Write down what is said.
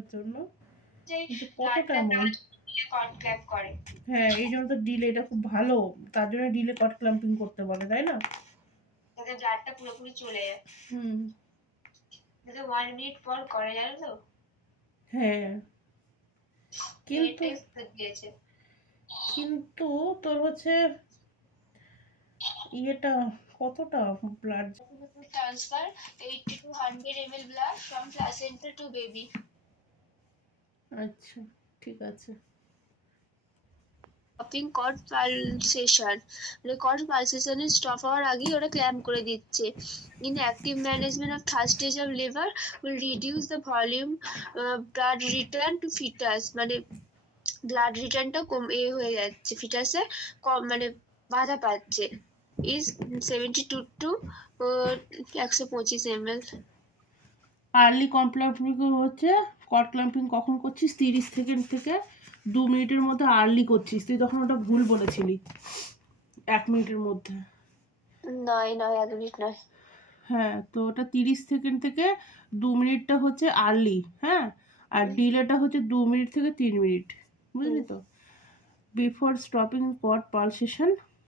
করার জন্য, যে কিন্তু কতটা ব্লাডটা অ্যামাউন্ট? দেওয়ার জন্য ডিলে কট ক্ল্যাম্প করে। হ্যাঁ, এই জন্য তো ডিলে এটা খুব ভালো, তার জন্য ডিলে কট ক্ল্যাম্পিং করতে বলে, তাই না? যাতে ব্লাডটা পুরোপুরি চলে যায়। হুম। যাতে 1 মিনিট পর করে, জানো তো? হ্যাঁ, কিন্তু এটাই দিয়েছে। কিন্তু তোর হচ্ছে ইয়েটা কতটা blood? Transfer 80 to 100 ml blood from placenta to baby. আচ্ছা, ঠিক আছে। স্টপিং কর্ড পালসেশন, মানে কর্ড পালসেশনের স্টপ হওয়ার আগেই ওরা ক্ল্যাম্প করে দিচ্ছে। In active management of third stage of লিভার will reduce the volume blood return to fetus, মানে ব্লাড রিটার্নটা হয়ে যাচ্ছে ফিটাসে, কম মানে বাধা পাচ্ছে। ইজ 72 to 125 ml। আর্লি ক্লাম্পিং হচ্ছে, কট ক্লাম্পিং কখন করছিস? 30 সেকেন্ড থেকে 2 মিনিটের মধ্যে আর্লি করছিস, তুই তখন ওটা ভুল বলেছিলি, 1 মিনিটের মধ্যে। নয় নয়, 1 মিনিট নয়। হ্যাঁ, তো ওটা 30 সেকেন্ড থেকে 2 মিনিটটা হচ্ছে আর্লি, হ্যাঁ, আর ডিলেটা হচ্ছে 2 মিনিট থেকে 3 মিনিট, বুঝলি তো? বিফোর স্টপিং কট পালসেশন